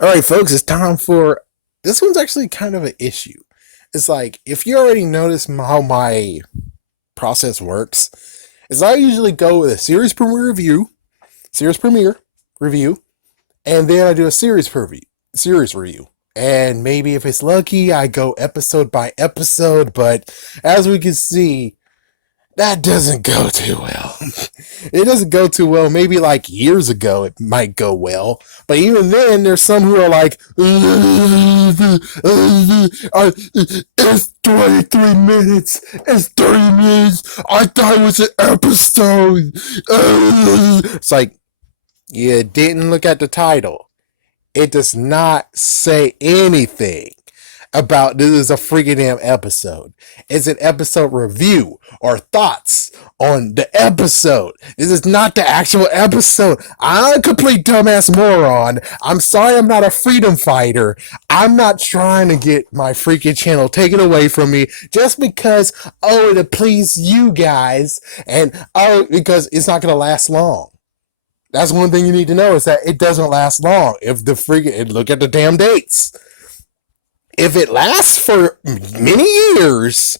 All right, folks, it's time for this one's actually kind of an issue. It's like if you already noticed how my process works, is I usually go with a series premiere review, and then I do a series review. And maybe if it's lucky, I go episode by episode, but as we can see, that doesn't go too well. It doesn't go too well. Maybe like years ago it might go well, but even then, there's some who are like, "It's 23 minutes. It's 30 minutes. I thought it was an episode." It's like you didn't look at the title. It does not say anything about this is a freaking damn episode. It's an episode review or thoughts on the episode. This is not the actual episode. I'm a complete dumbass moron. I'm sorry I'm not a freedom fighter. I'm not trying to get my freaking channel taken away from me just because, oh, to please you guys, and oh, because it's not going to last long. That's one thing you need to know is that it doesn't last long. If the freaking, look at the damn dates. If it lasts for many years,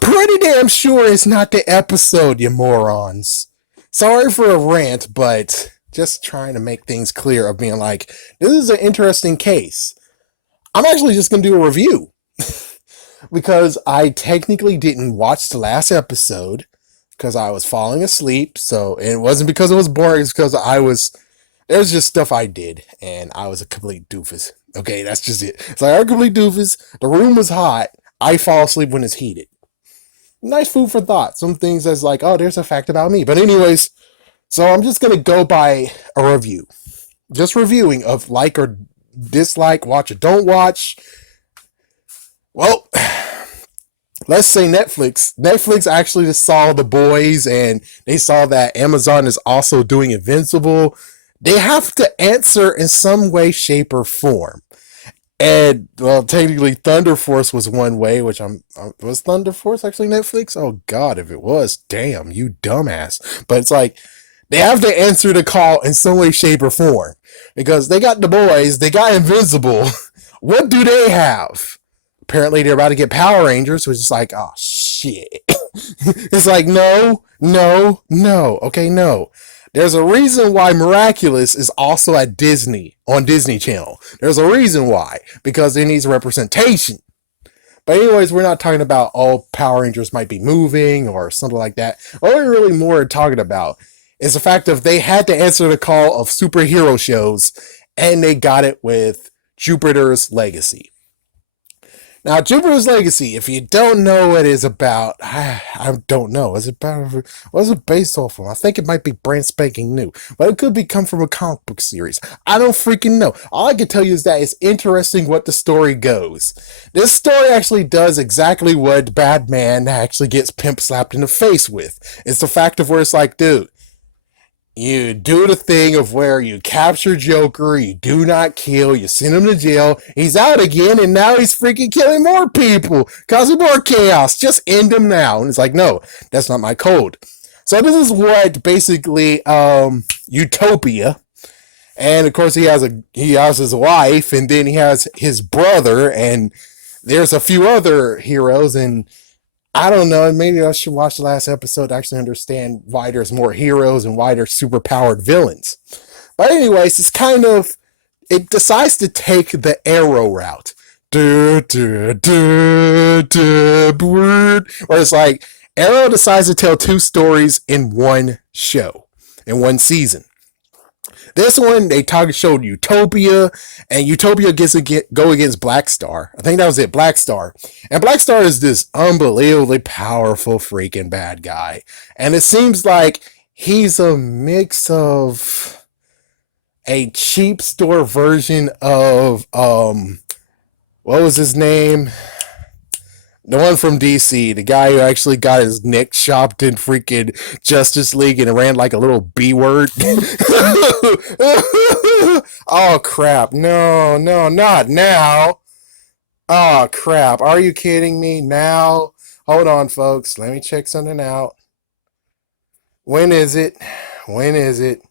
pretty damn sure it's not the episode, you morons. Sorry for a rant, but just trying to make things clear of being like, this is an interesting case. I'm actually just going to do a review because I technically didn't watch the last episode because I was falling asleep. So it wasn't because it was boring, it's because there's just stuff I did, and I was a complete doofus. Okay, that's just it. It's like, I'm a complete doofus. The room was hot. I fall asleep when it's heated. Nice food for thought. Some things that's like, oh, there's a fact about me. But anyways, so I'm just going to go by a review. Just reviewing of like or dislike, watch or don't watch. Well, let's say Netflix. Netflix actually just saw The Boys, and they saw that Amazon is also doing Invincible. They have to answer in some way, shape, or form. And well, technically, Thunder Force was one way, which was Thunder Force actually Netflix? Oh God, if it was, damn, you dumbass. But it's like they have to answer the call in some way, shape, or form because they got The Boys, they got Invincible. What do they have? Apparently, they're about to get Power Rangers, which is like, oh shit. It's like no, no, no. Okay, no. There's a reason why Miraculous is also at Disney on Disney Channel. There's a reason why because it needs representation. But anyways, we're not talking about all Power Rangers might be moving or something like that. What we're really more talking about is the fact of they had to answer the call of superhero shows, and they got it with Jupiter's Legacy. Now, Jupiter's Legacy, if you don't know what it is about, I don't know. Is it about, what is it based off of? I think it might be brand spanking new, but it could be come from a comic book series. I don't freaking know. All I can tell you is that it's interesting what the story goes. This story actually does exactly what Batman actually gets pimp slapped in the face with. It's the fact of where it's like, dude, you do the thing of where you capture Joker, you do not kill, you send him to jail, he's out again, and now he's freaking killing more people, causing more chaos. Just end him now. And it's like, no, that's not my code. So this is what basically Utopia. And of course he has his wife, and then he has his brother, and there's a few other heroes, and I don't know. Maybe I should watch the last episode to actually understand why there's more heroes and why there's superpowered villains. But anyways, it's kind of it decides to take the Arrow route. Where it's like Arrow decides to tell two stories in one show, in one season. This one they showed Utopia, and Utopia go against Black Star. I think that was it, Black Star. And Black Star is this unbelievably powerful freaking bad guy, and it seems like he's a mix of a cheap store version of what was his name? The one from DC, the guy who actually got his neck chopped in freaking Justice League and ran like a little B word. Oh crap. No, no, not now. Oh crap. Are you kidding me? Now? Hold on, folks. Let me check something out. When is it? When is it?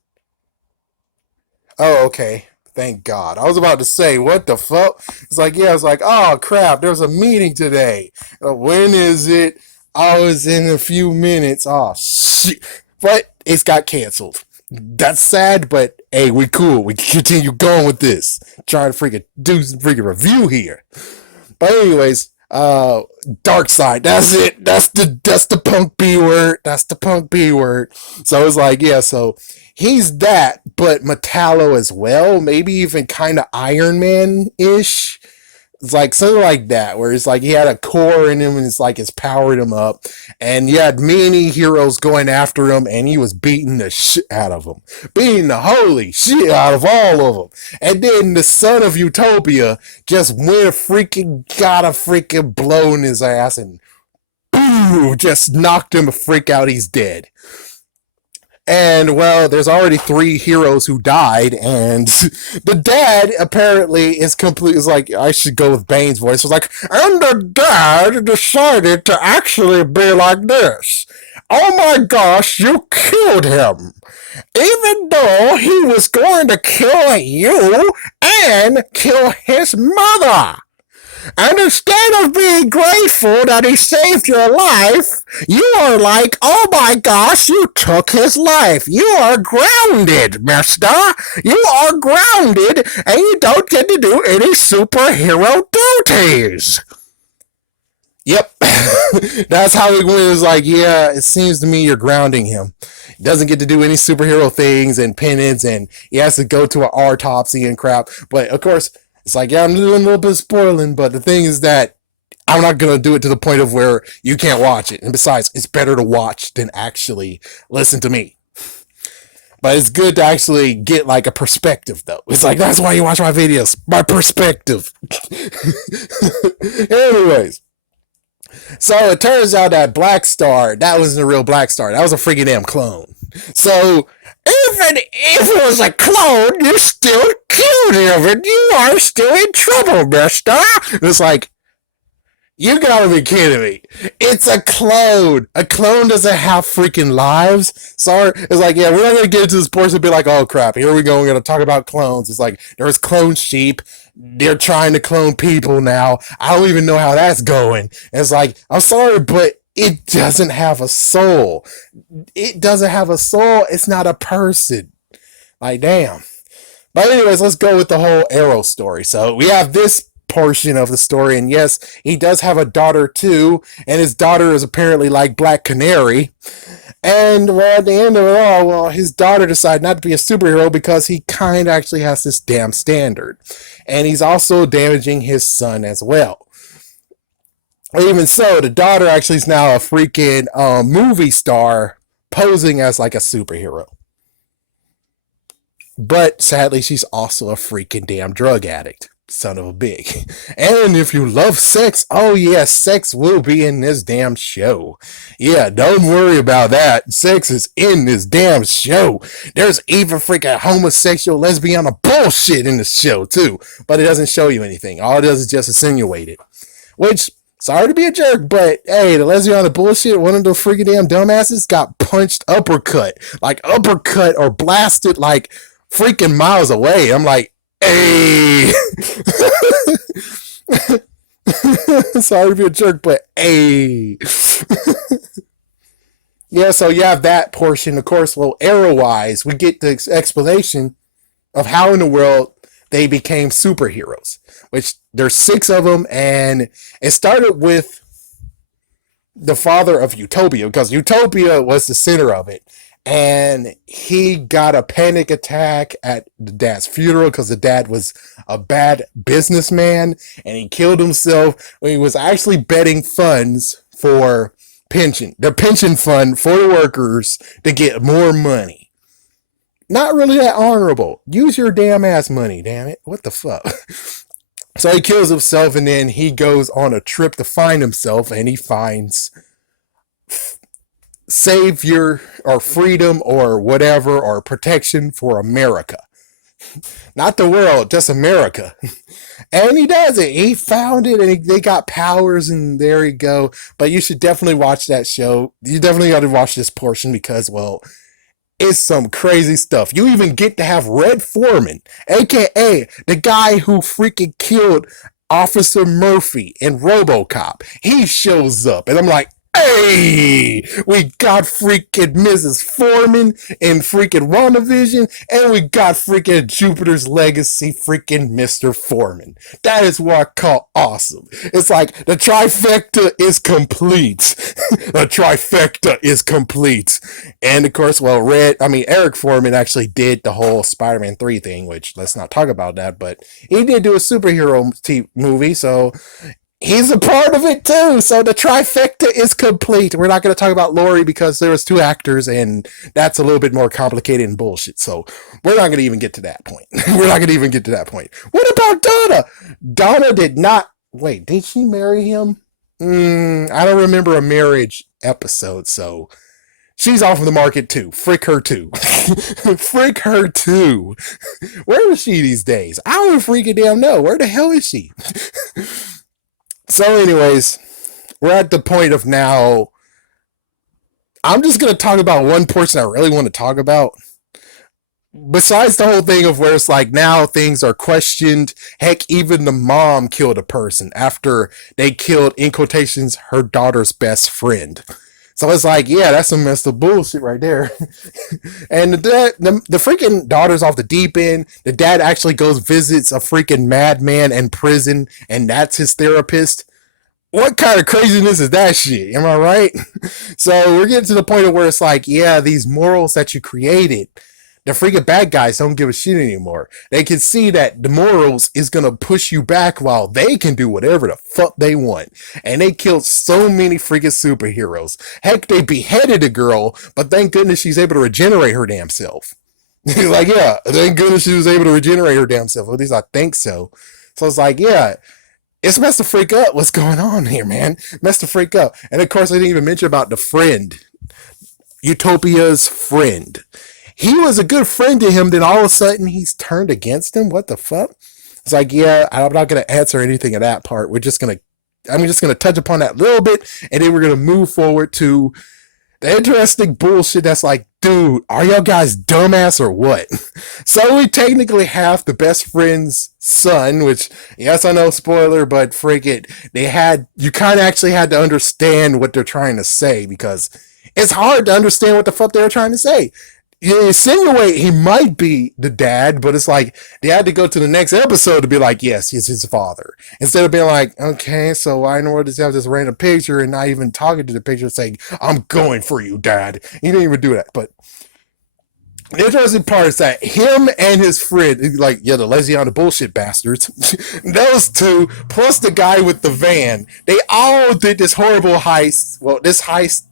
Oh, okay. Thank God. I was about to say, what the fuck? It's like, yeah, it's like, oh crap, there's a meeting today. When is it? Oh, it's in a few minutes. Oh shit. But it's got canceled. That's sad, but hey, we cool. We can continue going with this. Trying to freaking do some freaking review here. But anyways, dark side. That's it. That's the punk B word. That's the punk B word. So it's like, yeah, so he's that, but Metallo as well. Maybe even kind of Iron Man-ish. It's like something like that, where it's like he had a core in him and it's like it's powered him up. And you had many heroes going after him and he was beating the shit out of them. Beating the holy shit out of all of them. And then the son of Utopia just got a freaking blow in his ass and boom, just knocked him a freak out. He's dead. And well, there's already 3 heroes who died, and the dad apparently is like, I should go with Bane's voice. It's like, and the dad decided to actually be like this. Oh my gosh, you killed him. Even though he was going to kill you and kill his mother. And instead of being grateful that he saved your life, you are like, oh my gosh, you took his life. You are grounded, mister. You are grounded, and you don't get to do any superhero duties. Yep. That's how it was like, yeah, it seems to me you're grounding him. He doesn't get to do any superhero things and penance, and he has to go to an autopsy and crap. But of course, it's like, yeah, I'm doing a little bit of spoiling, but the thing is that I'm not going to do it to the point of where you can't watch it. And besides, it's better to watch than actually listen to me. But it's good to actually get like a perspective, though. It's like, that's why you watch my videos. My perspective. Anyways. So it turns out that Black Star, that wasn't a real Black Star. That was a freaking damn clone. So even if it was a clone, you still killed him, and you are still in trouble, mister. It's like, you gotta be kidding me. It's a clone. A clone doesn't have freaking lives. Sorry. It's like, yeah, we're not gonna get into this portion and be like, oh crap, here we go, we're gonna talk about clones. It's like, there's clone sheep. They're trying to clone people now. I don't even know how that's going. And it's like, I'm sorry, but it doesn't have a soul. It doesn't have a soul. It's not a person. Like, damn. But anyways, let's go with the whole Arrow story. So we have this portion of the story, and yes, he does have a daughter too, and his daughter is apparently like Black Canary. And well, at the end of it all, well, his daughter decided not to be a superhero because he kind of actually has this damn standard. And he's also damaging his son as well. Even so, the daughter actually is now a freaking movie star posing as like a superhero. But sadly, she's also a freaking damn drug addict. Son of a bitch. And if you love sex, oh yeah, sex will be in this damn show. Yeah, don't worry about that. Sex is in this damn show. There's even freaking homosexual, lesbian bullshit in the show too. But it doesn't show you anything. All it does is just insinuate it. Which, sorry to be a jerk, but hey, the lesbian bullshit, one of the freaking damn dumbasses got punched uppercut. Like uppercut or blasted like freaking miles away. I'm like, hey. Sorry to be a jerk, but hey. Yeah, so you have that portion. Of course, well, Arrow-wise, we get the explanation of how in the world they became superheroes. Which, there's 6 of them, and it started with the father of Utopia, because Utopia was the center of it. And he got a panic attack at the dad's funeral because the dad was a bad businessman, and he killed himself when he was actually betting funds for the pension fund for the workers to get more money. Not really that honorable. Use your damn ass money, damn it. What the fuck? So he kills himself, and then he goes on a trip to find himself, and he finds savior or freedom or whatever, or protection for America. Not the world, just America. And he does it. He found it, and they got powers, and there you go. But you should definitely watch that show. You definitely got to watch this portion because, well, It's some crazy stuff. You even get to have Red Foreman, aka the guy who freaking killed Officer Murphy in RoboCop. He shows up, and I'm like, hey, we got freaking Mrs. Foreman in freaking WandaVision, and we got freaking Jupiter's Legacy freaking Mr. Foreman. That is what I call awesome. It's like the trifecta is complete. The trifecta is complete. And of course, well, Eric Foreman actually did the whole Spider-Man 3 thing, which let's not talk about that, but he did do a superhero movie, so he's a part of it too. So the trifecta is complete. We're not going to talk about Laurie because there was two actors, and that's a little bit more complicated and bullshit. So we're not going to even get to that point. We're not going to even get to that point. What about Donna? Donna did not. Wait, did she marry him? I don't remember a marriage episode, so she's off of the market too. Frick her too. Frick her too. Where is she these days? I don't freaking damn know. Where the hell is she? So, anyways, we're at the point of now. I'm just going to talk about one portion I really want to talk about. Besides the whole thing of where it's like now things are questioned. Heck, even the mom killed a person after they killed, in quotations, her daughter's best friend. So it's like, yeah, that's some messed up bullshit right there. And the freaking daughter's off the deep end. The dad actually goes visits a freaking madman in prison, and that's his therapist. What kind of craziness is that shit? Am I right? So we're getting to the point of where it's like, yeah, these morals that you created, the freaking bad guys don't give a shit anymore. They can see that the morals is going to push you back while they can do whatever the fuck they want. And they killed so many freaking superheroes. Heck, they beheaded a girl, but thank goodness she's able to regenerate her damn self. Like, yeah, thank goodness she was able to regenerate her damn self. At least I think so. So it's like, yeah, it's messed to freak up what's going on here, man. Messed to freak up. And of course, I didn't even mention about the friend. Utopia's friend. He was a good friend to him, then all of a sudden he's turned against him. What the fuck? It's like, yeah, I'm not going to answer anything of that part. I'm just going to touch upon that a little bit, and then we're going to move forward to the interesting bullshit that's like, dude, are y'all guys dumbass or what? So we technically have the best friend's son, which, yes, I know, spoiler, but freak it. You kind of actually had to understand what they're trying to say, because it's hard to understand what the fuck they're trying to say. You insinuate he might be the dad, but it's like they had to go to the next episode to be like, yes, he's his father. Instead of being like, okay, so why in the world does he have this random picture and not even talking to the picture saying, I'm going for you, dad. He didn't even do that. But the interesting part is that him and his friend, like, yeah, the Lesiana bullshit bastards, those two, plus the guy with the van, they all did this horrible heist. Well, this heist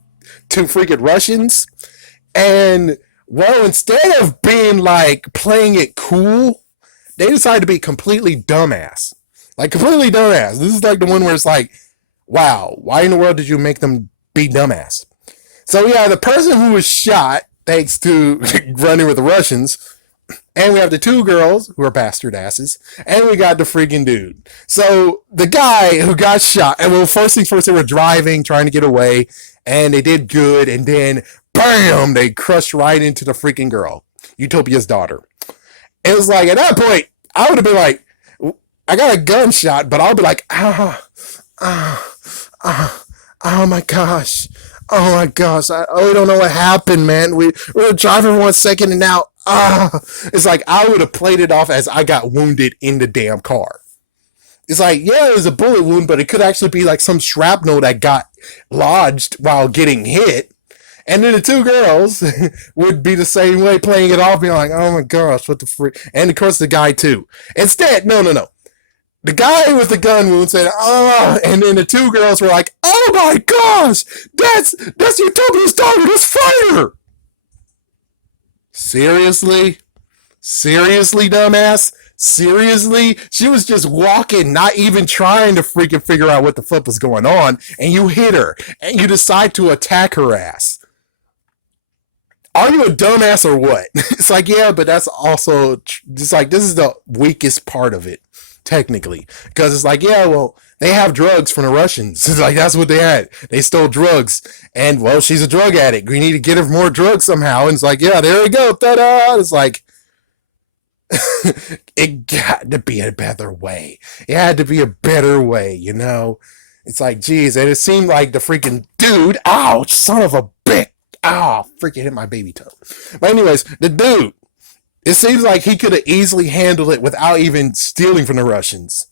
to freaking Russians. And well, instead of being like playing it cool, they decided to be completely dumbass. Like, completely dumbass. This is like the one where it's like, wow, why in the world did you make them be dumbass? So yeah, the person who was shot, thanks to running with the Russians, and we have the two girls who are bastard asses, and we got the freaking dude. So the guy who got shot, and well, first things first, they were driving, trying to get away, and they did good, and then bam, they crushed right into the freaking girl, Utopia's daughter. It was like, at that point, I would have been like, I got a gunshot, but I'll be like, oh my gosh. Oh my gosh. I don't know what happened, man. We were driving 1 second and now, it's like, I would have played it off as I got wounded in the damn car. It's like, yeah, it was a bullet wound, but it could actually be like some shrapnel that got lodged while getting hit. And then the two girls would be the same way, playing it off, being like, oh my gosh, what the freak. And of course the guy too. Instead, no. The guy with the gun wound said, oh, and then the two girls were like, oh my gosh, that's Utopia's daughter, let's fight her. Seriously? Seriously, dumbass? Seriously? She was just walking, not even trying to freaking figure out what the fuck was going on, and you hit her, and you decide to attack her ass. Are you a dumbass or what? It's like, yeah, but that's also just like, this is the weakest part of it. technically, because it's like, yeah, well, they have drugs from the Russians. It's like that's what they had. They stole drugs, and well, she's a drug addict. We need to get her more drugs somehow. And it's like, yeah, there we go. Ta-da! It's like it got to be a better way. It had to be a better way, you know. It's like, geez, and it seemed like the freaking dude. Ouch, son of a bitch. Ow, freaking hit my baby toe. But anyways, the dude. It seems like he could have easily handled it without even stealing from the Russians.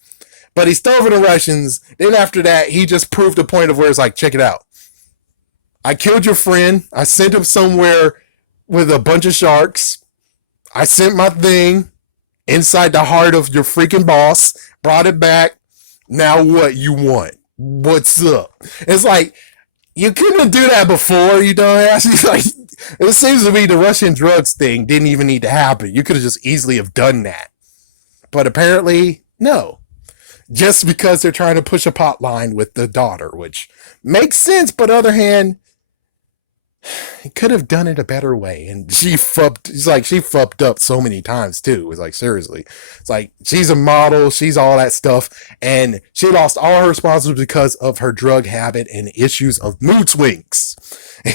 But he stole from the Russians. Then after that, he just proved the point of where it's like, check it out. I killed your friend. I sent him somewhere with a bunch of sharks. I sent my thing inside the heart of your freaking boss. Brought it back. Now what you want? What's up? It's like, you couldn't do that before, you dumbass. It's like, it seems to me the Russian drugs thing didn't even need to happen. You could have just easily have done that. But apparently, no. Just because they're trying to push a pot line with the daughter, which makes sense, but on the other hand, he could have done it a better way. And she fucked up so many times too. It's like, seriously. It's like, she's a model, she's all that stuff, and she lost all her responsibility because of her drug habit and issues of mood swings.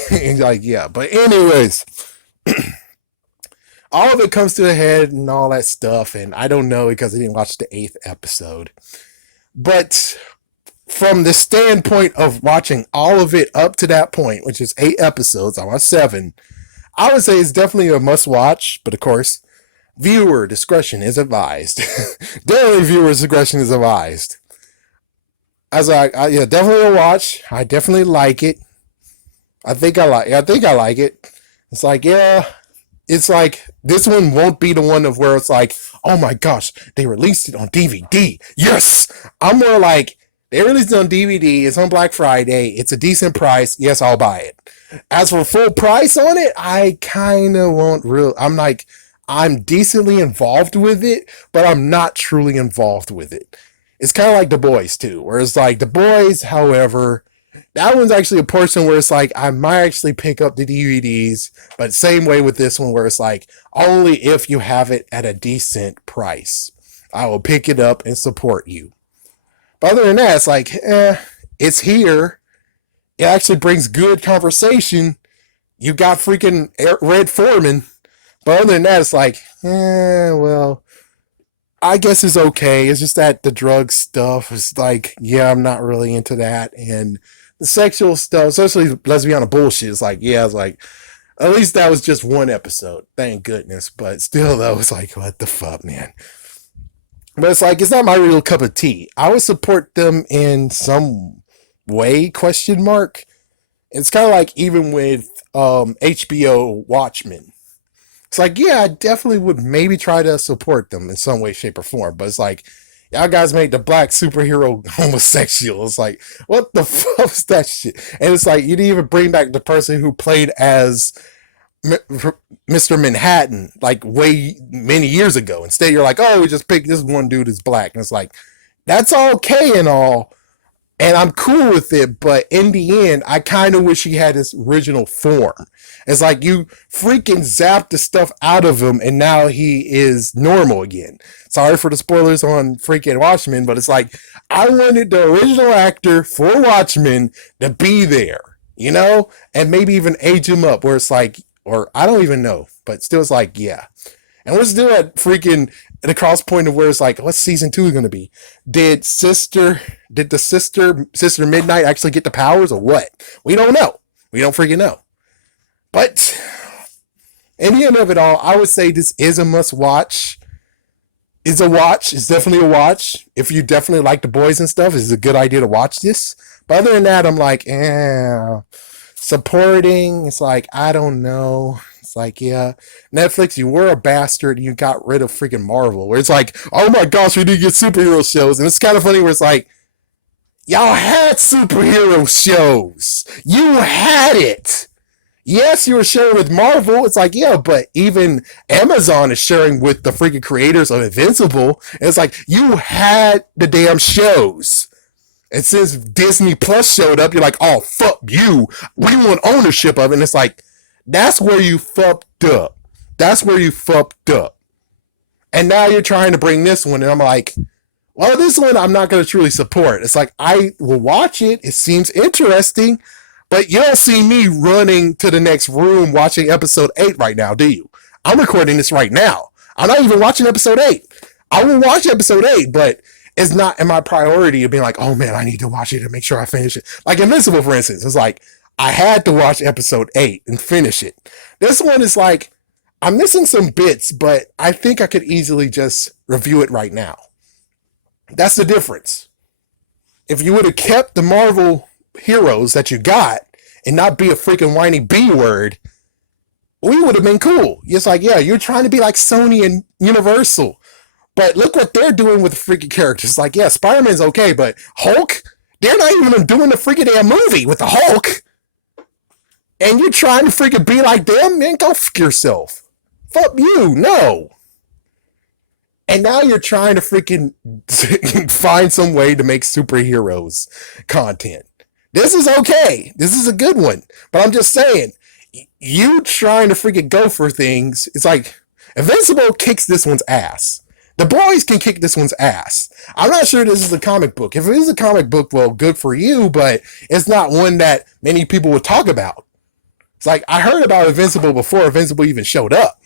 And like, yeah. But anyways, all of it comes to a head and all that stuff, and I don't know because I didn't watch the 8th episode. But from the standpoint of watching all of it up to that point, which is 8 episodes, I watched 7, I would say it's definitely a must watch, but of course, viewer discretion is advised. Daily viewer discretion is advised. As yeah, definitely a watch. I definitely like it. I think I like it. It's like, yeah, it's like, this one won't be the one of where it's like, oh my gosh, they released it on DVD. Yes! I'm more like, they released it on DVD. It's on Black Friday. It's a decent price. Yes, I'll buy it. As for full price on it, I kind of won't I'm like, I'm decently involved with it, but I'm not truly involved with it. It's kind of like The Boys too, where it's like The Boys, however, that one's actually a portion where it's like, I might actually pick up the DVDs, but same way with this one where it's like, only if you have it at a decent price. I will pick it up and support you. But other than that, it's like, it's here. It actually brings good conversation. You got freaking Red Foreman. But other than that, it's like, well, I guess it's okay. It's just that the drug stuff is like, yeah, I'm not really into that. And the sexual stuff, especially lesbian bullshit, is like, yeah, it's like, at least that was just one episode. Thank goodness. But still, though, it's like, what the fuck, man? But it's like, it's not my real cup of tea. I would support them in some way, question mark. It's kind of like even with HBO Watchmen. It's like, yeah, I definitely would maybe try to support them in some way, shape, or form. But it's like, y'all guys made the black superhero homosexual. It's like, what the fuck is that shit? And it's like, you didn't even bring back the person who played as Mr. Manhattan, like way many years ago. Instead, you're like, oh, we just picked this one dude is black. And it's like, that's okay and all. And I'm cool with it, but in the end, I kind of wish he had his original form. It's like you freaking zapped the stuff out of him, and now he is normal again. Sorry for the spoilers on freaking Watchmen, but it's like, I wanted the original actor for Watchmen to be there, you know? And maybe even age him up, where it's like, or I don't even know, but still it's like, yeah. And we're still at freaking the cross point of where it's like, what's season 2 going to be? Did Sister Midnight actually get the powers or what? We don't know. We don't freaking know. But in the end of it all, I would say this is a must watch. It's a watch. It's definitely a watch. If you definitely like The Boys and stuff, it's a good idea to watch this. But other than that, I'm like, supporting, it's like, I don't know. It's like, yeah, Netflix, you were a bastard. You got rid of freaking Marvel. Where it's like, oh my gosh, we need to get superhero shows. And it's kind of funny where it's like, y'all had superhero shows. You had it. Yes, you were sharing with Marvel. It's like, yeah, but even Amazon is sharing with the freaking creators of Invincible. And it's like, you had the damn shows. And since Disney Plus showed up, you're like, oh, fuck you. We want ownership of it. And it's like, that's where you fucked up. That's where you fucked up. And now you're trying to bring this one. And I'm like, Well, this one I'm not going to truly support. It's like I will watch it. It seems interesting, but you don't see me running to the next room watching episode 8 right now, do you? I'm recording this right now. I'm not even watching episode 8. I will watch episode 8, but it's not in my priority of being like, oh man, I need to watch it to make sure I finish it. Like Invincible, for instance, it's like I had to watch episode 8 and finish it. This one is like, I'm missing some bits, but I think I could easily just review it right now. That's the difference. If you would have kept the Marvel heroes that you got and not be a freaking whiny B word, we would have been cool. It's like, yeah, you're trying to be like Sony and Universal, but look what they're doing with the freaking characters. Like, yeah, Spider-Man's okay, but Hulk, they're not even doing the freaking damn movie with the Hulk. And you're trying to freaking be like them? Man, go fuck yourself. Fuck you, no. And now you're trying to freaking find some way to make superheroes content. This is okay. This is a good one. But I'm just saying, you trying to freaking go for things, it's like Invincible kicks this one's ass. The boys can kick this one's ass. I'm not sure this is a comic book. If it is a comic book, well, good for you, but it's not one that many people would talk about. It's like, I heard about Invincible before Invincible even showed up.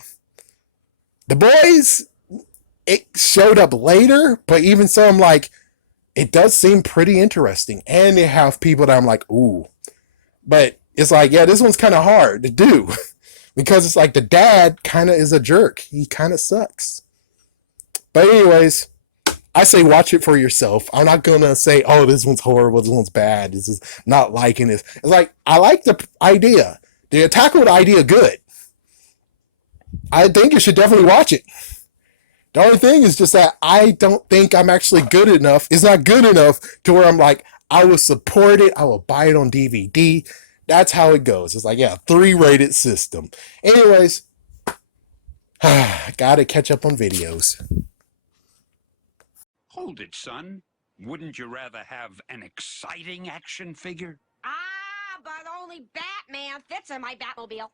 The boys, it showed up later, but even so, I'm like, it does seem pretty interesting. And they have people that I'm like, ooh. But it's like, yeah, this one's kind of hard to do. Because it's like the dad kind of is a jerk. He kind of sucks. But anyways, I say watch it for yourself. I'm not going to say, oh, this one's horrible, this one's bad, this is not liking this. It's like, I like the idea. They tackled the idea good. I think you should definitely watch it. The only thing is just that I don't think I'm actually good enough. It's not good enough to where I'm like, I will support it. I will buy it on DVD. That's how it goes. It's like, yeah, 3-rated system. Anyways, gotta catch up on videos. Hold it, son. Wouldn't you rather have an exciting action figure? Ah, but only Batman fits in my Batmobile.